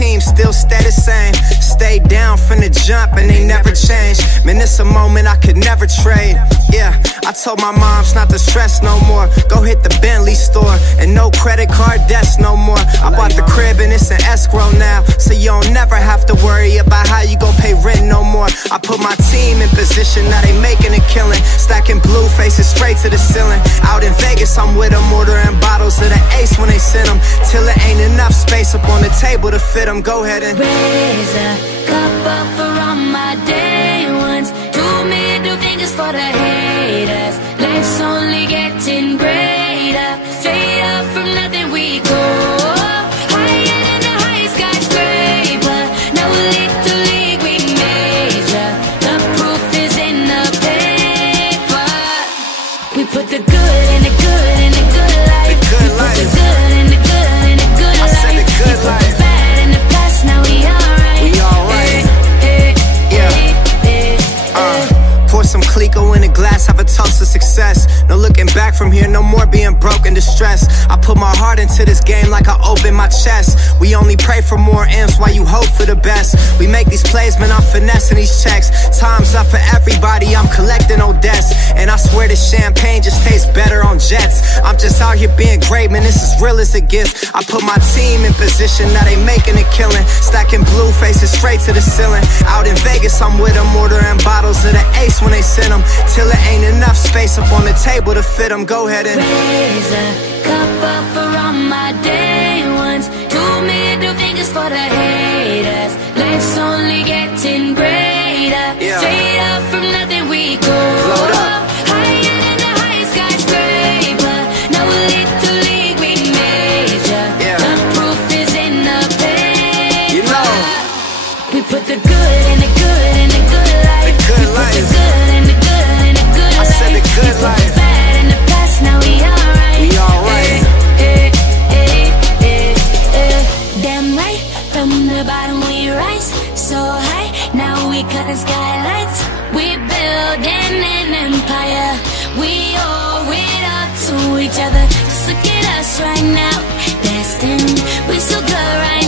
team still stay the same. Stay down from the jump and they never change. Man, it's a moment I could never trade. Yeah, I told my moms not to stress no more. Go hit the Bentley store and no credit card debts no more. I bought the crib and it's an escrow now, so you don't never have to worry about how you gon' pay rent no more. I put my team in position, now they making a killing. Stacking blue faces straight to the ceiling. Out in Vegas, I'm with them, ordering bottles of the Ace when they send them, till it ain't enough space up on the table to fit them. Go ahead and raise a cup up for all my day ones. 2 middle fingers for the haters. Life's only getting greater. Straight up from nothing we go. Higher than the highest skyscraper. No little league we major. The proof is in the paper. We put the good in the good in the good life. The good we put life. the good in the good in the good I life. said the good we put life. the bad in the past, now we alright. We alright. Pour some Clico in a glass, have a toast to success. No looking back from here, no more being broke and distressed. I put my heart into this game like I open my chest. We only pray for more M's while you hope for the best. We make these plays, man, I'm finessing these checks. Time's up for everybody, I'm collecting no debts. And I swear this champagne just tastes better on jets. I'm just out here being great, man, this is real as it gets. I put my team in position, now they making a killing. Stacking blue faces straight to the ceiling. Out in Vegas, I'm with them, ordering bottles of the Ace when they send them, till it ain't enough space up on the table to fit them. Go ahead and raise a cup up for all my day ones. 2 middle fingers for the haters. Life's only getting greater. Yeah. Straight up from nothing we go. Load up. Higher than the highest skyscraper. No little league we major. Yeah. The proof is in the paper. You know. We put the good in the good in the good life. The good we put life. the good in the good in the good I life. said the good we put life. the bad in the past, now we alright. We alright. Damn right, from the bottom we rise so high. Now we cutting skylights. We building an empire. We owe it up to each other. Just look at us right now, destined. We so good right